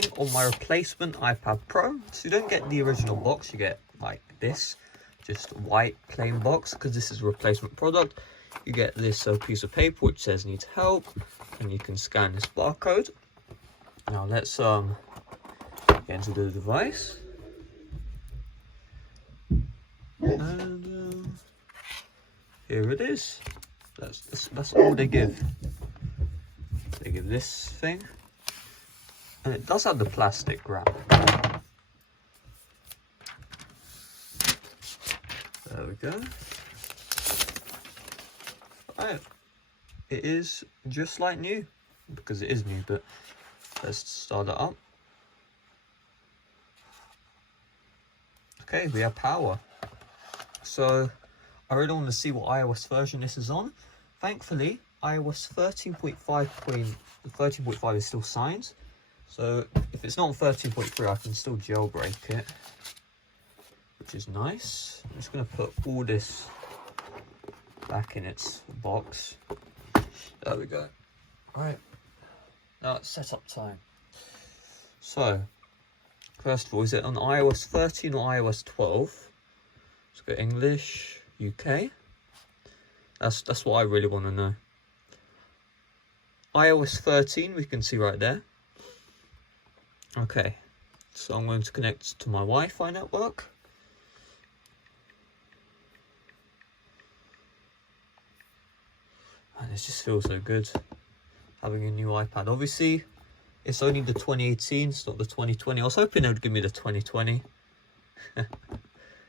think on my replacement iPad Pro, so you don't get the original box, you get like this, just white plain box, because this is a replacement product. You get this piece of paper which says needs help, and you can scan this barcode. Now let's get into the device, and here it is. That's all they give. They give this thing, and it does have the plastic wrap. There we go. Right, it is just like new, because it is new, but let's start it up. Okay, we have power. So I really want to see what iOS version this is on. Thankfully, iOS 13.5 is still signed. So if it's not on 13.3, I can still jailbreak it, which is nice. I'm just going to put all this back in its box. There we go. Right, now it's setup time. So first of all, is it on iOS 13 or iOS 12? Let's go English, UK. That's what I really want to know. iOS 13, we can see right there. Okay, so I'm going to connect to my Wi-Fi network. And it just feels so good having a new iPad. Obviously, it's only the 2018, it's not the 2020. I was hoping they would give me the 2020.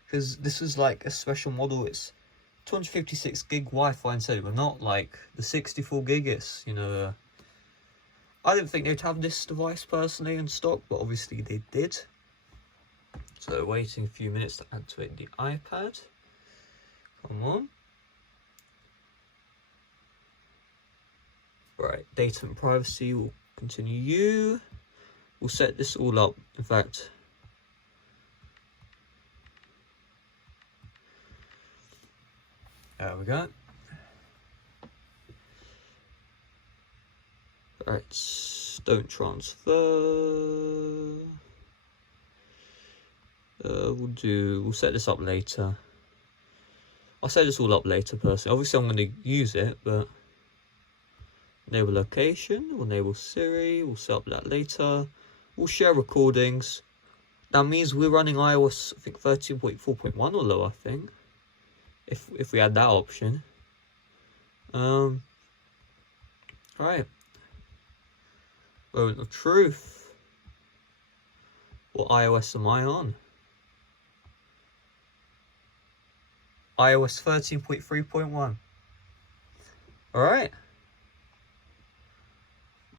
Because this is like a special model. It's 256 gig Wi-Fi instead, but not like the 64 gig. It's, you know, I didn't think they'd have this device personally in stock, but obviously they did. So waiting a few minutes to activate the iPad. Come on. Right, data and privacy will continue. We'll set this all up. In fact, there we go. Right, don't transfer. We'll set this up later. I'll set this all up later personally. Obviously I'm going to use it, but enable location, we'll enable Siri, we'll set up that later. We'll share recordings. That means we're running iOS, I think 13.4.1 or lower, I think. If we had that option. Alright. Moment of truth. What iOS am I on? iOS 13.3.1. Alright.